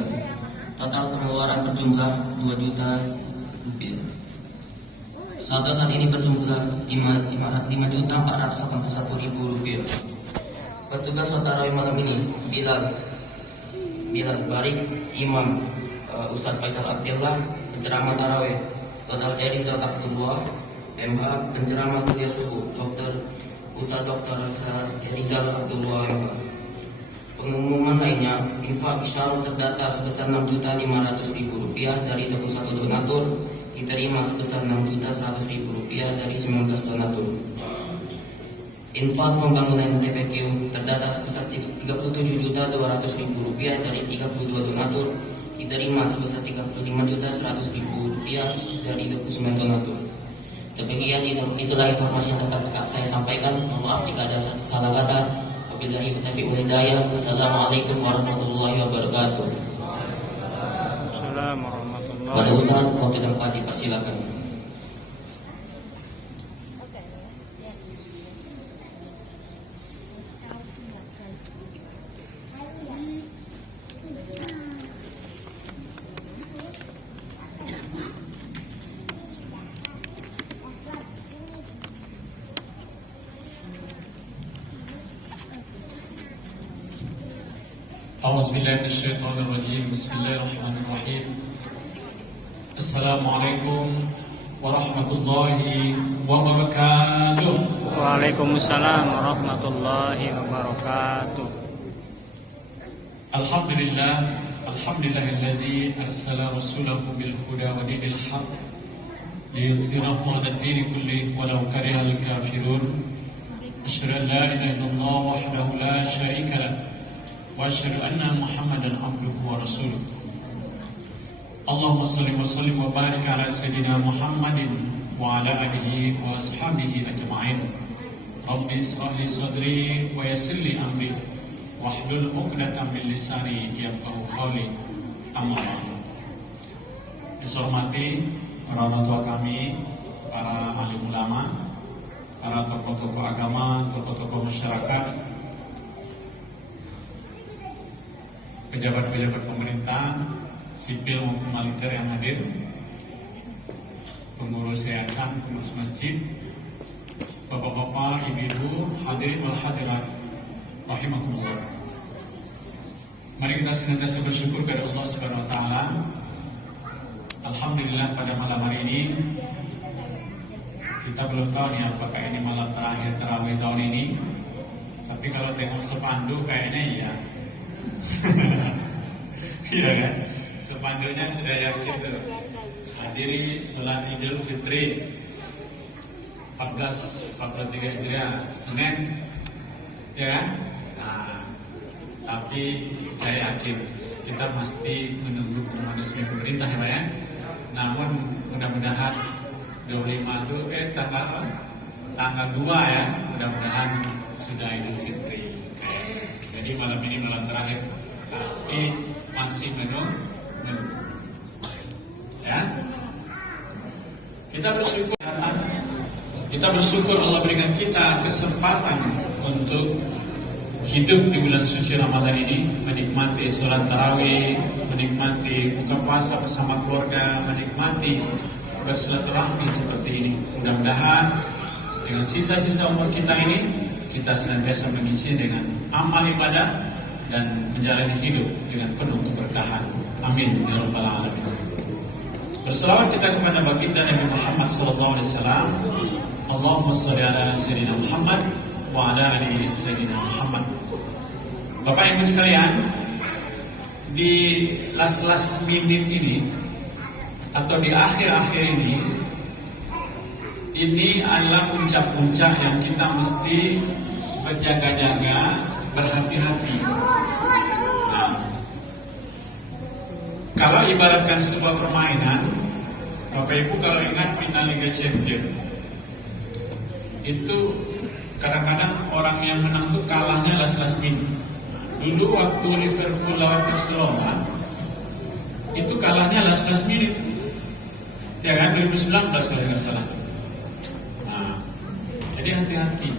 rupiah. Total pengeluaran berjumlah 2 juta rupiah. Saldo saat ini berjumlah 5.481.000 rupiah. Petugas sholat tarawih malam ini: Bilal Barik, Imam Ustadz Faisal Abdillah, penceramah tarawih Dr. Erizal Abdullah, MH, penceramah kuliah subuh Dr. Ustadz Dr. Erizal Abdullah, MH. Pengumuman lainnya: infak isyarah terdata sebesar 6.500.000 rupiah dari 21 donatur, diterima sebesar 6.100.000 rupiah dari 19 donatur. Infak pembangunan TPQ terdata sebesar 37.200.000 rupiah dari 32 donatur, diterima sebesar 35.100.000 rupiah dari 29 donatur. Demikian itulah informasi yang dapat saya sampaikan. Mohon maaf jika ada salah kata. Wabillahi taufiq wal hidayah. Wassalamualaikum warahmatullahi wabarakatuh. Assalamualaikum warahmatullahi wabarakatuh. Pada Ustaz, waktu dan tempat dipersilakan. A'udzubillahi minasyaitonirrajim. Bismillahirrahmanirrahim. Assalamualaikum warahmatullahi wabarakatuh. Waalaikumsalam warahmatullahi wabarakatuh. Alhamdulillahilladzi arsala rasulahu bil huda wa dinil haq liyudhhirahu 'ala ad-dini kullihi walau karihal kafirun. Asyhadu an la ilaha illallah wahdahu la syarika lahu wa asyhadu anna Muhammadan abduhu wa rasuluh. Allahumma shalli wa sallim wa barik ala sayyidina Muhammadin wa ala alihi wa ashabihi ajma'in. Rabbi ishrah li sadri wa yassir li amri wahlul 'uqdatam min lisani yafqahu qawli. Amma ba'du. Yang hormati para orang tua kami, para alim ulama, para tokoh-tokoh agama, tokoh-tokoh masyarakat, pejabat-pejabat pemerintah, sipil maupun militer yang hadir, pengurus yayasan, pengurus masjid, bapak-bapak, ibu-ibu, hadirin wal hadirat, rahimakumullah. Mari kita senantiasa bersyukur kepada Allah Subhanahu wa taala. Alhamdulillah pada malam hari ini kita belum tahu nih apakah ini malam terakhir tarawih tahun ini. Tapi kalau tengok sepandu kayaknya iya. Iya kan? Sepandunya sudah yakin tuh. Hadiri sholat Idul Fitri 1443 Hijriah Senin, ya kan? Nah, tapi saya yakin kita mesti menunggu pengumuman resmi pemerintah ya Pak ya. Namun mudah-mudahan 25 itu tanggal 2 ya, mudah-mudahan sudah Idul Fitri. Jadi malam ini malam terakhir, tapi masih menunggu. Ya, kita bersyukur Allah berikan kita kesempatan untuk hidup di bulan suci Ramadan ini, menikmati sholat tarawih, menikmati buka puasa bersama keluarga, menikmati bersilaturahmi seperti ini. Mudah-mudahan dengan sisa-sisa umur kita ini, kita senantiasa mengisi dengan amal ibadah dan menjalani hidup dengan penuh keberkahan. Amin ya rabbal alamin. Berselawat kita kepada baginda Nabi Muhammad sallallahu alaihi wasallam. Allahumma shalli ala sayyidina Muhammad wa ala ali sayyidina Muhammad. Bapak Ibu sekalian, di last minute ini atau di akhir-akhir ini adalah puncak-puncak yang kita mesti berjaga-jaga, berhati-hati. Nah, kalau ibaratkan sebuah permainan, Bapak Ibu kalau ingat final Liga Champions, itu kadang-kadang orang yang menang itu kalahnya last minute. Dulu waktu Liverpool lawan Barcelona, itu kalahnya last minute, ya kan, 2019 kalau nggak salah. Nah, jadi hati-hati.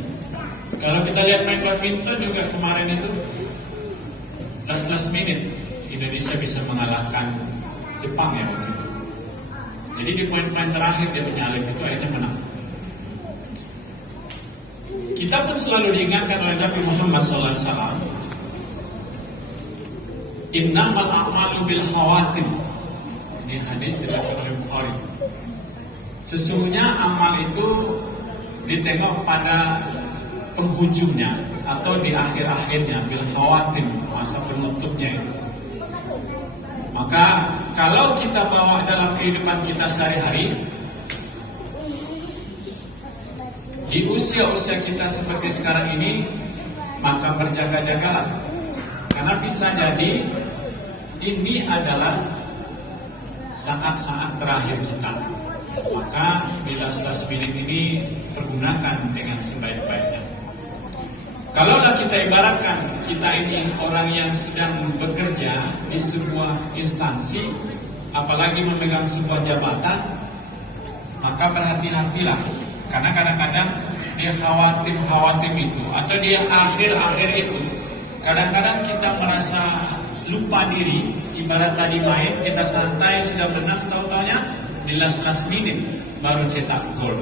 Kalau kita lihat main badminton juga kemarin itu last minute, Indonesia bisa mengalahkan Jepang ya waktu itu. Jadi di poin-poin terakhir dia punya Alif itu akhirnya menang. Kita pun selalu diingatkan oleh Nabi Muhammad SAW, innamal a'malu bil khawatim. Ini hadis diriwayatkan oleh Bukhari. Sesungguhnya amal itu ditengok pada penghujungnya atau di akhir-akhirnya, bil khawatim, masa penutupnya itu. Maka kalau kita bawa dalam kehidupan kita sehari-hari, di usia-usia kita seperti sekarang ini, maka berjaga-jagalah. Karena bisa jadi ini adalah saat-saat terakhir kita. Maka bila last minute ini pergunakan dengan sebaik-baiknya. Kalaulah kita ibaratkan kita ini orang yang sedang bekerja di sebuah instansi, apalagi memegang sebuah jabatan, maka berhati-hatilah. Karena kadang-kadang dia khawatir itu, atau dia akhir-akhir itu, kadang-kadang kita merasa lupa diri. Ibarat tadi main, kita santai sudah menang, tahu-taunya di last minute baru cetak gol.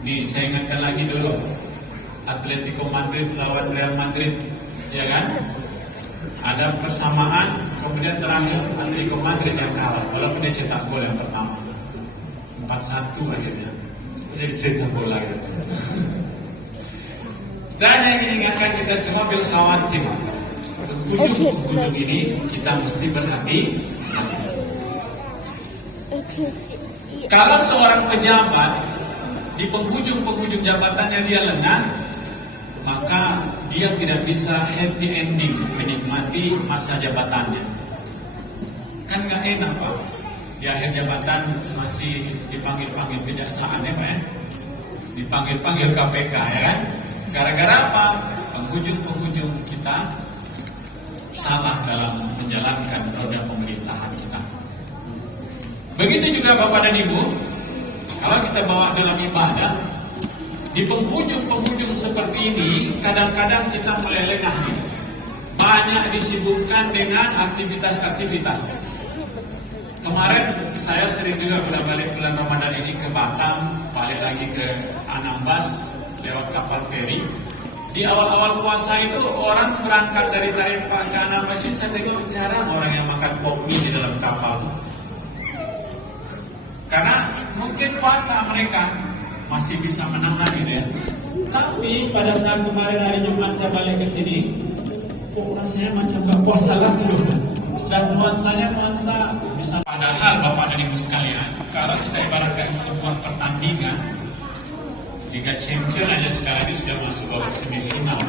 Nih saya ingatkan lagi dulu, Atletico Madrid lawan Real Madrid, ya kan? Ada persamaan, kemudian terakhir Atletico Madrid yang kalah, walaupun dia cetak gol yang pertama, 4-1 akhirnya. Jadi cetak gol lagi. Saya ingin ingatkan kita semua bil khawatir. Ujung ini kita mesti berhati. Kalau seorang pejabat di penghujung jabatannya dia lengah, maka dia tidak bisa happy ending menikmati masa jabatannya. Kan nggak enak Pak, di akhir jabatan masih dipanggil kejaksaan ya Pak ya, dipanggil KPK ya kan? Gara-gara apa? Penghujung kita salah dalam menjalankan roda pemerintahan kita. Begitu juga Bapak dan Ibu, kalau kita bawa dalam ibadah, di penghujung seperti ini, kadang-kadang kita mulai lengah. Banyak disibukkan dengan aktivitas-aktivitas. Kemarin saya sering juga balik bulan Ramadan ini ke Batam, balik lagi ke Anambas lewat kapal feri. Di awal-awal puasa itu orang berangkat dari Tarifah ke Anambas ini, saya tengok jarang orang yang makan pop mie di dalam kapal. Karena mungkin puasa mereka masih bisa menahan gitu ya. Tapi pada saat kemarin hari Jumat saya balik ke sini, kok rasanya macam gak puasa langsung. Dan nuansanya nuansa bisa. Padahal Bapak dan Ibu sekalian, kalau kita ibaratkan sebuah pertandingan, Liga Champion aja sekarang ini sudah masuk babak semifinal.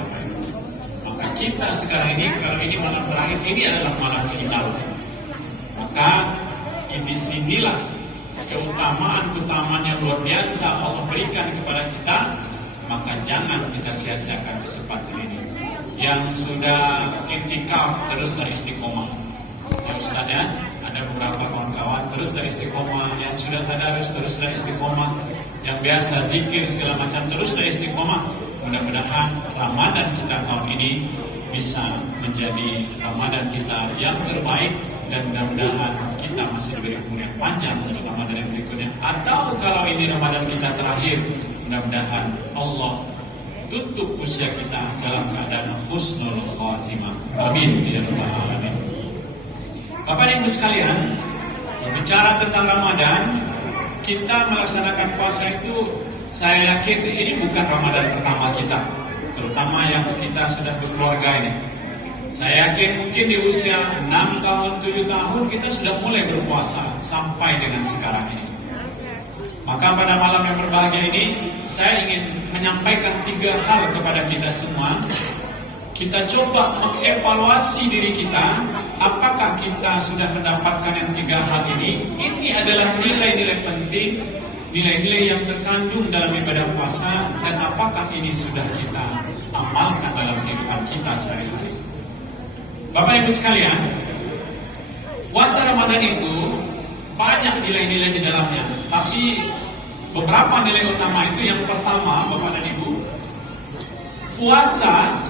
Maka kita sekarang ini, kalau ini malam terakhir, ini adalah malam final. Maka di sinilah keutamaan yang luar biasa Allah berikan kepada kita. Maka jangan kita sia-siakan kesempatan ini. Yang sudah iktikaf teruslah istiqomah. Ya Ustaz ya, ada beberapa kawan-kawan teruslah istiqomah. Yang sudah tadarus teruslah istiqomah. Yang biasa zikir segala macam teruslah istiqomah. Mudah-mudahan Ramadan kita tahun ini bisa menjadi Ramadan kita yang terbaik, dan mudah-mudahan kita masih diberi umur yang panjang untuk Ramadan yang berikutnya. Atau kalau ini Ramadan kita terakhir, mudah-mudahan Allah tutup usia kita dalam keadaan husnul khatimah. Amin ya rabbal alamin. Bapak dan Ibu sekalian, bicara tentang Ramadan, kita melaksanakan puasa itu, saya yakin ini bukan Ramadan pertama kita, terutama yang kita sudah berkeluarga ini. Saya yakin mungkin di usia 6 tahun, 7 tahun kita sudah mulai berpuasa sampai dengan sekarang ini. Maka pada malam yang berbahagia ini, saya ingin menyampaikan 3 hal kepada kita semua. Kita coba mengevaluasi diri kita, apakah kita sudah mendapatkan yang 3 hal ini. Ini adalah nilai-nilai penting, nilai-nilai yang terkandung dalam ibadah puasa, dan apakah ini sudah kita amalkan dalam kehidupan kita sehari-hari. Bapak Ibu sekalian, puasa Ramadan itu banyak nilai-nilai di dalamnya, tapi beberapa nilai utama itu, yang pertama Bapak dan Ibu, puasa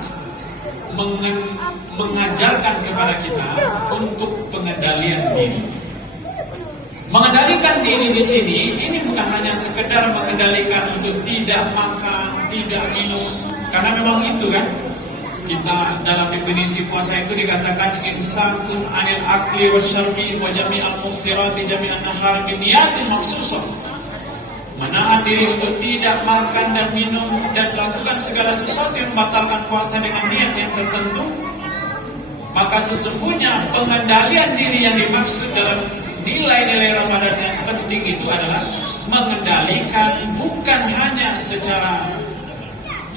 mengajarkan kepada kita untuk pengendalian diri. Mengendalikan diri di sini ini bukan hanya sekedar mengendalikan untuk tidak makan, tidak minum, karena memang itu kan kita dalam definisi puasa itu dikatakan insakun anil akli wasyarbi wa jami'al muftirati jami'an nahar bin niyatin maksusah. Menahan diri untuk tidak makan dan minum dan lakukan segala sesuatu yang membatalkan puasa dengan niat yang tertentu. Maka sesungguhnya pengendalian diri yang dimaksud dalam nilai-nilai Ramadan yang penting itu adalah mengendalikan bukan hanya secara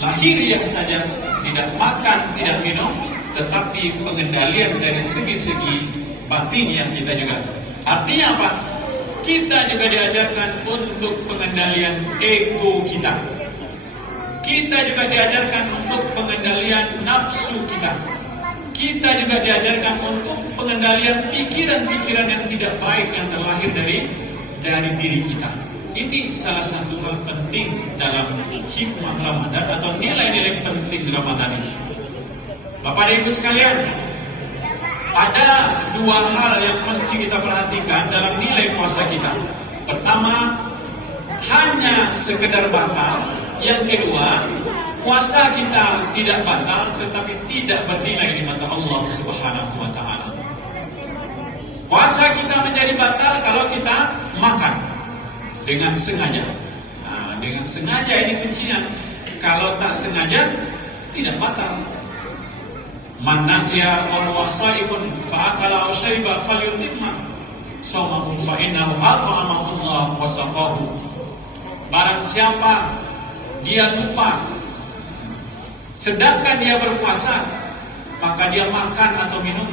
lahiriah saja, tidak makan, tidak minum, tetapi pengendalian dari segi-segi batiniah kita juga. Artinya apa? Kita juga diajarkan untuk pengendalian ego kita. Kita juga diajarkan untuk pengendalian nafsu kita. Kita juga diajarkan untuk pengendalian pikiran-pikiran yang tidak baik yang terlahir dari diri kita. Ini salah satu hal penting dalam hikmah Ramadan atau nilai-nilai penting Ramadan ini. Bapak dan Ibu sekalian, ada dua hal yang mesti kita perhatikan dalam nilai puasa kita. Pertama, hanya sekedar batal. Yang kedua, puasa kita tidak batal tetapi tidak bernilai di mata Allah Subhanahu wa taala. Puasa kita menjadi batal kalau kita makan dengan sengaja. Nah, dengan sengaja ini kuncinya. Kalau tak sengaja tidak batal. Man nasya wa huwa shaibun fa akala aw shariba falyutimma shaumahu fa innahu at'amahu Allah wa saqahu. Barang siapa dia lupa sedangkan dia berpuasa, maka dia makan atau minum,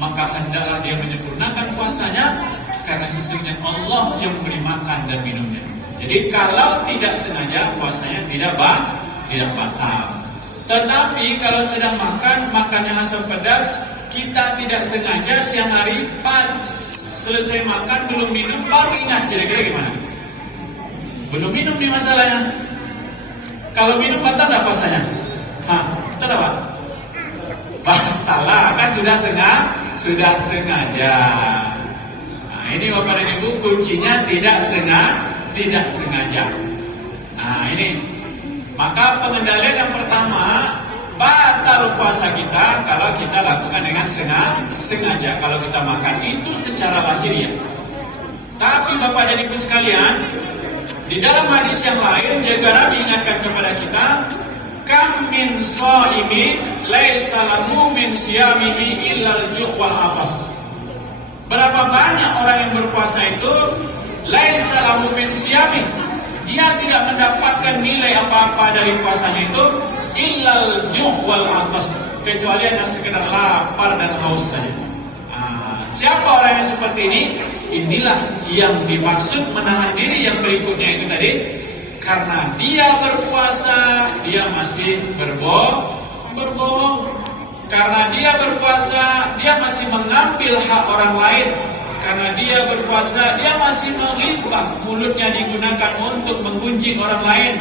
maka hendaklah dia menyempurnakan puasanya, karena sesungguhnya Allah yang memberi makan dan minumnya. Jadi kalau tidak sengaja puasanya tidak batal. Tetapi kalau sedang makan yang asam pedas, kita tidak sengaja siang hari pas selesai makan belum minum baru ingat, kira-kira gimana? Belum minum nih masalahnya. Kalau minum batal nggak puasanya? Betul apa? Batal lah, kan sudah sengaja. Nah, ini Bapak dan Ibu kuncinya tidak sengaja. Nah, ini. Maka pengendalian yang pertama, batal puasa kita kalau kita lakukan dengan sengaja. Kalau kita makan itu secara lahiriah. Tapi Bapak dan Ibu sekalian, di dalam hadis yang lain juga Nabi ingatkan kepada kita, kam min shaimin laisa lahu min siyamihi illal ju' wal atas. Berapa banyak orang yang berpuasa itu laisa lahu min siyamihi, dia tidak mendapatkan nilai apa-apa dari puasanya itu illal ju' wal atas, kecuali hanya sekedar lapar dan haus saja. Siapa orang yang seperti ini? Inilah yang dimaksud menahan diri yang berikutnya itu tadi. Karena dia berpuasa, dia masih berbohong. Karena dia berpuasa, dia masih mengambil hak orang lain. Karena dia berpuasa, dia masih menghibah, mulutnya digunakan untuk menggunjing orang lain.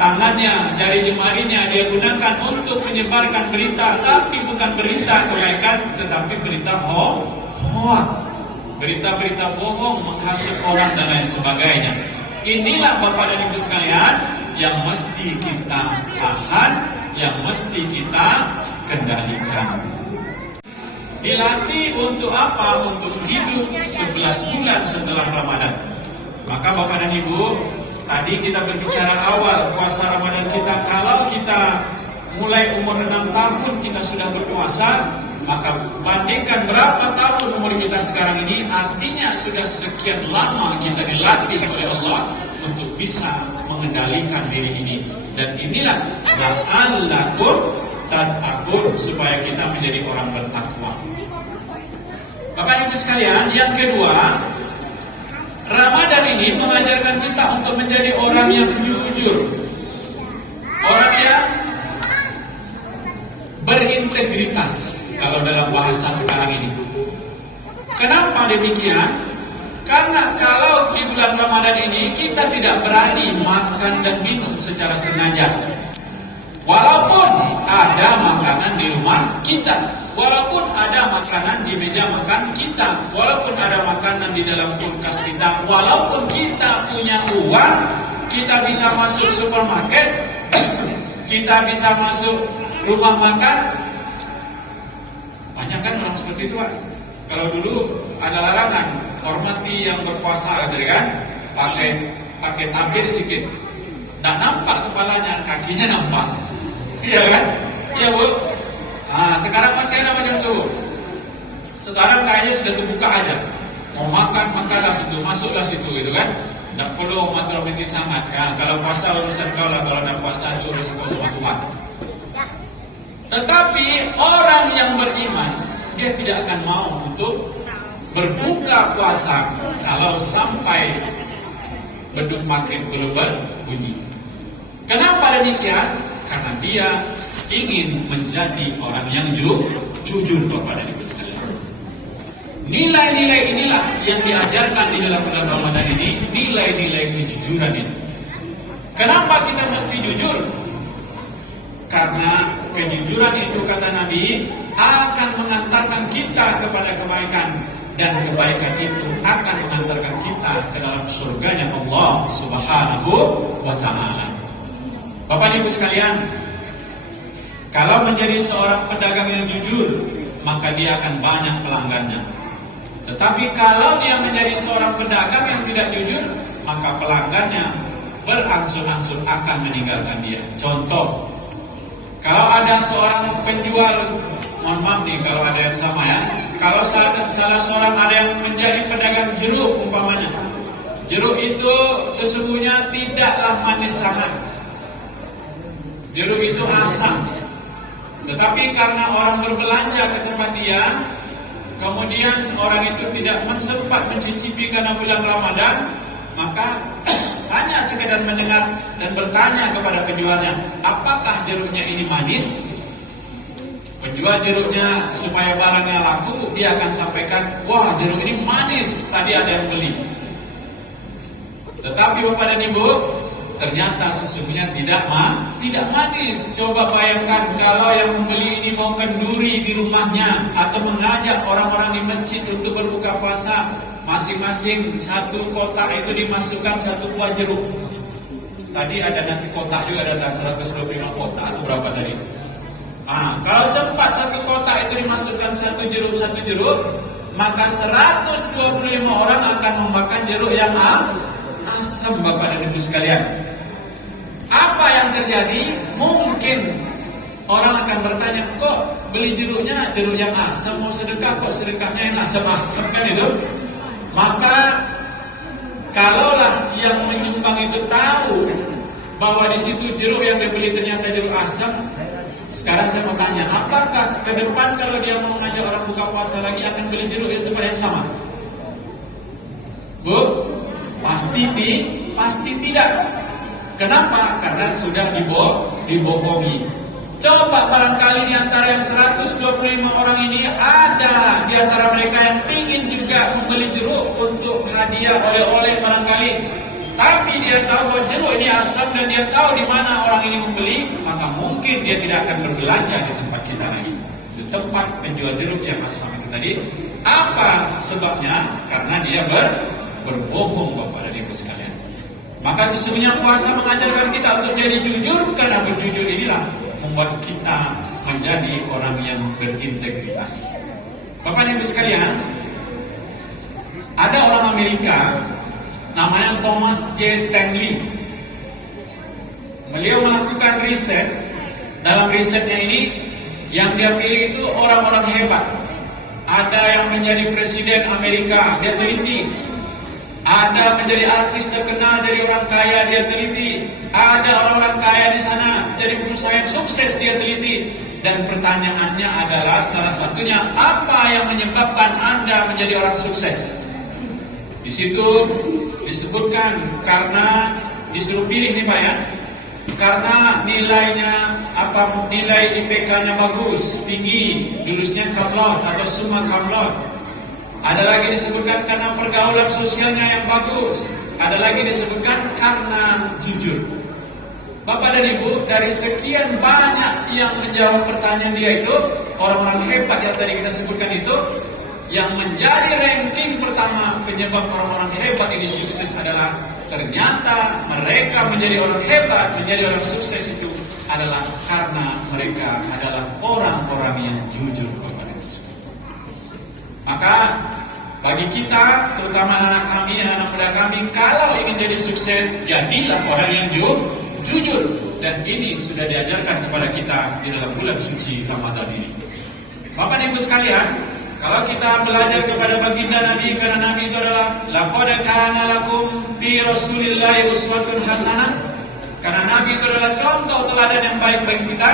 Tangannya, jari jemarinya dia gunakan untuk menyebarkan berita, tapi bukan berita kebaikan, tetapi berita hoax. Berita-berita bohong, menghasut orang dan lain sebagainya. Inilah Bapak dan Ibu sekalian yang mesti kita tahan, yang mesti kita kendalikan. Dilatih untuk apa? Untuk hidup 11 bulan setelah Ramadan. Maka Bapak dan Ibu, tadi kita berbicara awal puasa Ramadan kita. Kalau kita mulai umur 6 tahun kita sudah berpuasa, maka bandingkan berapa tahun umur kita sekarang ini, artinya sudah sekian lama kita dilatih oleh Allah untuk bisa mengendalikan diri ini. Dan inilah la'allakum tattaqun, supaya kita menjadi orang bertakwa. Bapak Ibu sekalian, yang kedua, Ramadan ini mengajarkan kita untuk menjadi orang yang jujur, orang yang berintegritas. Kalau dalam bahasa sekarang ini. Kenapa demikian? Karena kalau di bulan Ramadan ini kita tidak berani makan dan minum secara sengaja. Walaupun ada makanan di rumah kita, walaupun ada makanan di meja makan kita, walaupun ada makanan di dalam kulkas kita, walaupun kita punya uang, kita bisa masuk supermarket, kita bisa masuk rumah makan. Banyak kan orang seperti itu, Pak. Kalau dulu ada larangan, hormati yang berpuasa, kan? Pakai tabir sedikit. Tak nampak kepalanya, kakinya nampak. Iya kan? Iya, Bu. Nah, sekarang masih ada macam itu. Sekarang kayaknya sudah terbuka aja. Mau makan, makanlah situ, masuklah situ, gitu kan? Tak perlu matur binti sangat. Ya, kalau puasa urusan kau lah, kalau tak puasa itu urusan kau sama Tuhan. Tetapi orang yang beriman, dia tidak akan mau untuk berbuka puasa kalau sampai beduk maghrib belum berbunyi. Kenapa demikian? Karena dia ingin menjadi orang yang jujur kepada Ibu sekalian. Nilai-nilai inilah yang diajarkan di dalam bulan Ramadan ini, nilai-nilai kejujuran ini. Kenapa kita mesti jujur? Karena kejujuran itu, kata Nabi, akan mengantarkan kita kepada kebaikan, dan kebaikan itu akan mengantarkan kita ke dalam surganya Allah Subhanahu wa Ta'ala. Bapak Ibu sekalian, kalau menjadi seorang pedagang yang jujur, maka dia akan banyak pelanggannya. Tetapi kalau dia menjadi seorang pedagang yang tidak jujur, maka pelanggannya berangsur-angsur akan meninggalkan dia. Contoh, kalau ada seorang penjual, mohon maaf nih kalau ada yang sama ya, kalau salah seorang ada yang menjadi pedagang jeruk umpamanya, jeruk itu sesungguhnya tidaklah manis sangat, jeruk itu asam. Tetapi karena orang berbelanja ke tempat dia, kemudian orang itu tidak sempat mencicipi karena bulan Ramadan, maka hanya sekedar mendengar dan bertanya kepada penjualnya, apakah jeruknya ini manis? Penjual jeruknya supaya barangnya laku, dia akan sampaikan, wah jeruk ini manis, tadi ada yang beli. Tetapi Bapak dan Ibu, ternyata sesungguhnya tidak manis. Coba bayangkan kalau yang membeli ini mau kenduri di rumahnya atau mengajak orang-orang di masjid untuk berbuka puasa, masing-masing satu kotak itu dimasukkan satu buah jeruk. Tadi ada nasi kotak juga datang 125 kotak atau berapa tadi? Kalau sempat satu kotak itu dimasukkan satu jeruk, maka 125 orang akan memakan jeruk yang asam, Bapak dan Ibu sekalian. Apa yang terjadi? Mungkin orang akan bertanya, kok beli jeruknya jeruk yang asam, mau sedekah kok sedekahnya yang asam-asam kan itu? Maka kalaulah yang menyumbang itu tahu bahwa di situ jeruk yang dibeli ternyata jeruk asam, sekarang saya mau tanya, apakah ke depan kalau dia mau ngajak orang buka puasa lagi akan beli jeruk yang tempat yang sama? Bu, pasti tidak. Kenapa? Karena sudah dibohongi. Coba barangkali di antara yang 125 orang ini ada di antara mereka yang ingin juga membeli jeruk untuk hadiah oleh-oleh barangkali. Tapi dia tahu bahwa jeruk ini asam dan dia tahu di mana orang ini membeli, maka mungkin dia tidak akan berbelanja di tempat kita lagi, di tempat penjual jeruk yang asam itu tadi. Apa sebabnya? Karena dia berbohong, Bapak dan Ibu sekalian. Maka sesungguhnya puasa mengajarkan kita untuk jadi jujur, karena berjujur inilah membuat kita menjadi orang yang berintegritas. Bapak dan Ibu sekalian, ada orang Amerika namanya Thomas J. Stanley. Beliau melakukan riset. Dalam risetnya ini, yang dia pilih itu orang-orang hebat. Ada yang menjadi presiden Amerika, dia teliti. Ada menjadi artis terkenal, jadi orang kaya, dia teliti. Ada orang-orang kaya di sana, jadi perusahaan sukses, dia teliti. Dan pertanyaannya adalah salah satunya, apa yang menyebabkan Anda menjadi orang sukses? Di situ disebutkan karena disuruh pilih nih Pak ya, karena nilainya nilai IPK-nya bagus, tinggi, lulusnya cum laude atau summa cum laude. Ada lagi disebutkan karena pergaulan sosialnya yang bagus. Ada lagi disebutkan karena jujur. Bapak dan Ibu, dari sekian banyak yang menjawab pertanyaan dia itu, orang-orang hebat yang tadi kita sebutkan itu, yang menjadi ranking pertama penyebab orang-orang hebat ini sukses adalah ternyata mereka menjadi orang hebat, menjadi orang sukses itu adalah karena mereka adalah orang-orang yang jujur kepada Yesus. Maka bagi kita, terutama anak kami, anak muda kami, kalau ingin jadi sukses, jadilah orang yang jujur. Dan ini sudah diajarkan kepada kita di dalam bulan suci Ramadan ini. Bapak dan Ibu sekalian, kalau kita belajar kepada baginda Nabi, karena Nabi itu adalah laqad kana lakum fi Rasulillahi uswatun hasanah. Karena Nabi itu adalah contoh teladan yang baik bagi kita.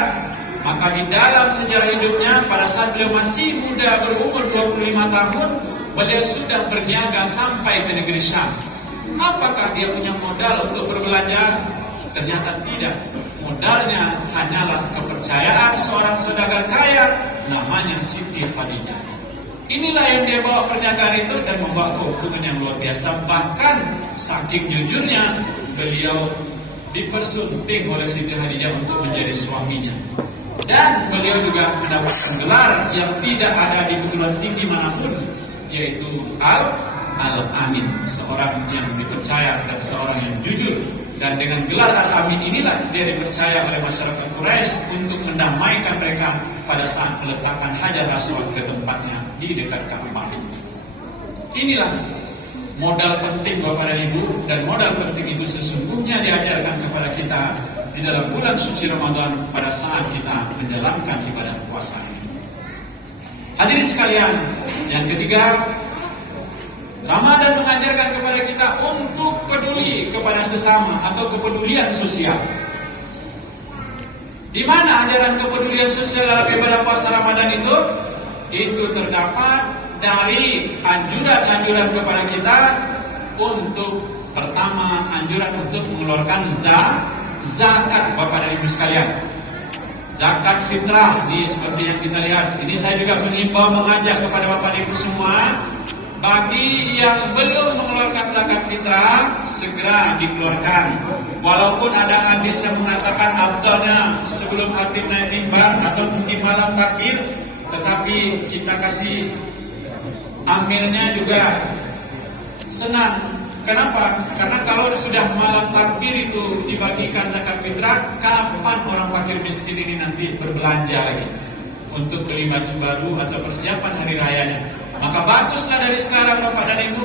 Maka di dalam sejarah hidupnya, pada saat beliau masih muda berumur 25 tahun, beliau sudah berniaga sampai ke negeri Syam. Apakah dia punya modal untuk berbelanja? Ternyata tidak. Modalnya hanyalah kepercayaan seorang saudagar kaya namanya Siti Khadijah. Inilah yang dia bawa perniagaan itu dan membawa keuntungan yang luar biasa. Bahkan saking jujurnya, beliau dipersunting oleh Siti Khadijah untuk menjadi suaminya. Dan beliau juga mendapatkan gelar yang tidak ada di perguruan tinggi manapun, yaitu Al-Amin, seorang yang dipercaya dan seorang yang jujur. Dan dengan gelar Al-Amin inilah dia dipercaya oleh masyarakat Quraisy untuk mendamaikan mereka pada saat meletakkan Hajar Aswad ke tempatnya di dekat Ka'bah. Inilah modal penting Bapak dan Ibu, dan modal penting itu sesungguhnya diajarkan kepada kita di dalam bulan suci Ramadan pada saat kita menjalankan ibadah puasa ini. Hadirin sekalian, yang ketiga, Ramadan mengajarkan kepada kita untuk peduli kepada sesama atau kepedulian sosial. Di mana ajaran kepedulian sosial dalam ibadah puasa Ramadan itu? Itu terdapat dari anjuran-anjuran kepada kita untuk pertama, anjuran untuk mengeluarkan zakat Bapak dan Ibu sekalian. Zakat fitrah ini seperti yang kita lihat. Ini saya juga mengimbau, mengajak kepada Bapak dan Ibu semua, bagi yang belum mengeluarkan zakat fitrah, segera dikeluarkan. Walaupun ada hadis yang mengatakan abdalnya sebelum khatib naik mimbar atau di malam takbir, tetapi kita kasih amilnya juga senang. Kenapa? Karena kalau sudah malam takbir itu dibagikan zakat fitrah, kapan orang fakir miskin ini nanti berbelanja lagi untuk beli baju baru atau persiapan hari rayanya? Maka baguslah dari sekarang Bapak dan Ibu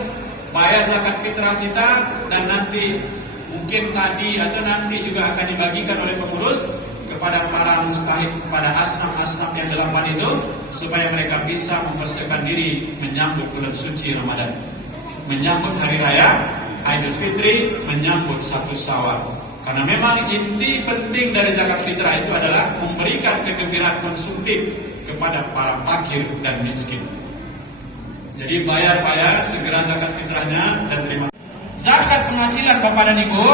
bayar zakat fitrah kita, dan nanti mungkin tadi atau nanti juga akan dibagikan oleh pengurus kepada para mustahik, kepada asnaf-asnaf yang 8 itu, supaya mereka bisa mempersiapkan diri menyambut bulan suci Ramadan, menyambut hari raya Idul Fitri, menyambut 1 Syawal. Karena memang inti penting dari zakat fitrah itu adalah memberikan kegembiraan konsumtif kepada para fakir dan miskin. Jadi bayar segera zakat fitrahnya dan terima. Zakat penghasilan Bapak dan Ibu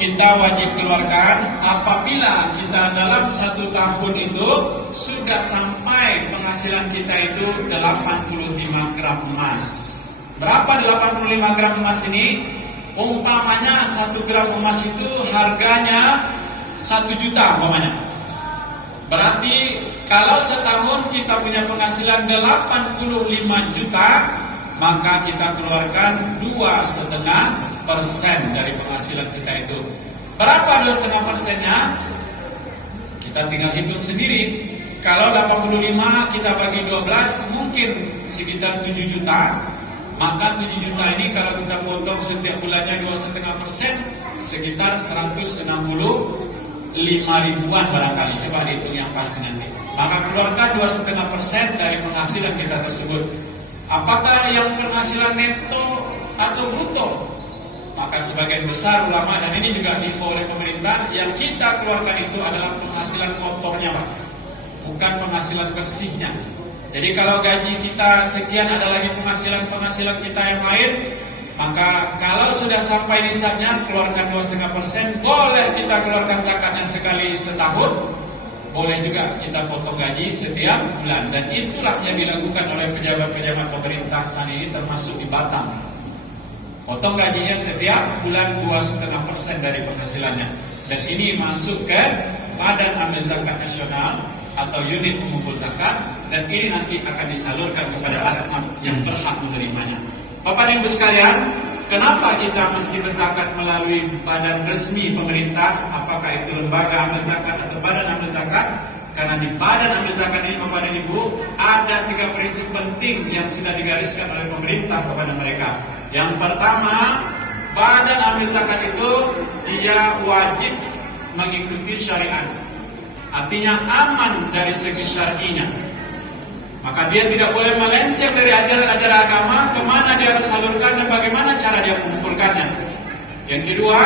kita wajib keluarkan apabila kita dalam 1 tahun itu sudah sampai penghasilan kita itu 85 gram emas. Berapa 85 gram emas ini? Umpamanya 1 gram emas itu harganya 1 juta umpamanya. Berarti kalau setahun kita punya penghasilan 85 juta, maka kita keluarkan 2,5% dari penghasilan kita itu. Berapa 2,5%-nya? Kita tinggal hitung sendiri. Kalau 85 kita bagi 12 mungkin sekitar 7 juta. Maka 7 juta ini kalau kita potong setiap bulannya 2,5%, sekitar 165 ribuan barangkali. Coba dihitung yang pasti nanti. Maka keluarkan 2,5% dari penghasilan kita tersebut. Apakah yang penghasilan neto atau bruto? Maka sebagian besar ulama, dan ini juga dihimbau oleh pemerintah, yang kita keluarkan itu adalah penghasilan kotornya Pak, bukan penghasilan bersihnya. Jadi kalau gaji kita sekian, ada lagi penghasilan kita yang lain, maka kalau sudah sampai nisabnya keluarkan 2,5%. Boleh kita keluarkan zakatnya sekali setahun, boleh juga kita potong gaji setiap bulan. Dan itulah yang dilakukan oleh pejabat-pejabat pemerintah saat ini, termasuk di Batam. Potong gajinya setiap bulan 2,5% dari penghasilannya. Dan ini masuk ke Badan Amil Zakat Nasional atau unit pengumpul zakat, dan ini nanti akan disalurkan kepada asnaf yang berhak menerimanya. Bapak dan Ibu sekalian, kenapa kita mesti berzakat melalui badan resmi pemerintah? Apakah itu lembaga amil zakat atau badan amil zakat? Karena di badan amil zakat ini, Bapak dan Ibu, ada 3 prinsip penting yang sudah digariskan oleh pemerintah kepada mereka. Yang pertama, badan amil zakat itu dia wajib mengikuti syariat. Artinya aman dari segi syar'inya. Maka dia tidak boleh melenceng dari ajaran-ajaran agama, kemana dia harus salurkan dan bagaimana cara dia mengumpulkannya. Yang kedua,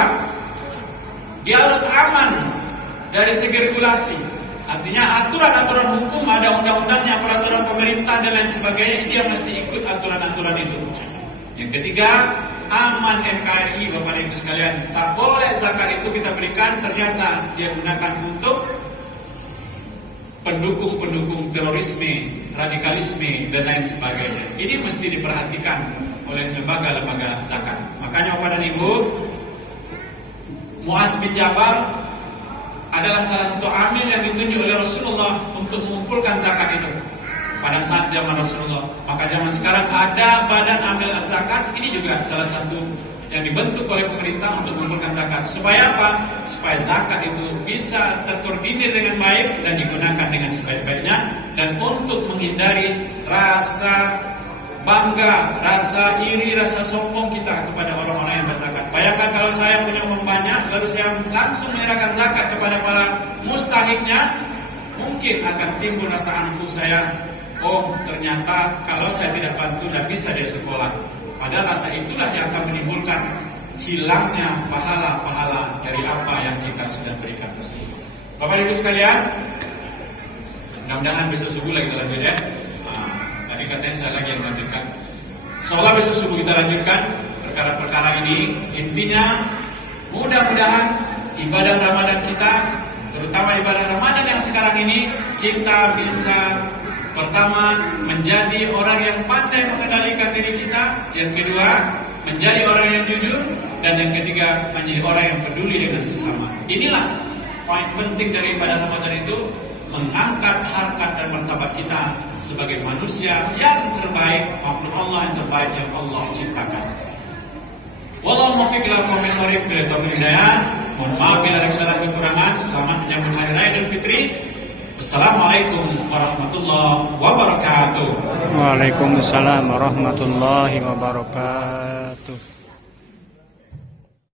dia harus aman dari segi regulasi. Artinya aturan-aturan hukum, ada undang-undangnya, peraturan pemerintah dan lain sebagainya, dia mesti ikut aturan-aturan itu. Yang ketiga, aman NKRI, Bapak dan Ibu sekalian. Tak boleh zakat itu kita berikan, ternyata dia gunakan untuk pendukung terorisme, radikalisme, dan lain sebagainya. Ini mesti diperhatikan oleh lembaga-lembaga zakat. Makanya Bapak dan Ibu, Muaz bin Jabal adalah salah satu amil yang ditunjuk oleh Rasulullah untuk mengumpulkan zakat itu pada saat zaman Rasulullah. Maka zaman sekarang ada badan amil zakat, ini juga salah satu yang dibentuk oleh pemerintah untuk mengumpulkan zakat. Supaya apa? Supaya zakat itu bisa terkoordinir dengan baik dan digunakan dengan sebaik-baiknya, dan untuk menghindari rasa bangga, rasa iri, rasa sombong kita kepada orang-orang yang berzakat. Bayangkan kalau saya punya uang banyak, lalu saya langsung menyerahkan zakat kepada para mustahiknya, mungkin akan timbul rasa angkuh saya. Oh, ternyata kalau saya tidak bantu, tidak bisa dia sekolah. Padahal rasa itulah yang akan menimbulkan hilangnya pahala-pahala dari apa yang kita sudah berikan tersebut. Bapak Ibu sekalian, mudah-mudahan besok subuh lagi kita lanjut ya. Tadi katanya saya lagi yang melanjutkan. Seolah besok subuh kita lanjutkan perkara-perkara ini. Intinya, mudah-mudahan ibadah Ramadan kita, terutama ibadah Ramadan yang sekarang ini, kita bisa pertama, menjadi orang yang pandai mengendalikan diri kita. Yang kedua, menjadi orang yang jujur. Dan yang ketiga, menjadi orang yang peduli dengan sesama. Inilah poin penting dari ibadah Ramadan itu, mengangkat harkat dan martabat kita sebagai manusia yang terbaik, makhluk Allah yang terbaik yang Allah ciptakan. Wallahu muwaffiq ila aqwamit thoriq bil taufiq hidayah. Mohon maaf bila ada kesalahan kekurangan. Selamat menyambut hari raya Idul Fitri. Assalamualaikum warahmatullahi wabarakatuh. Waalaikumsalam warahmatullahi wabarakatuh.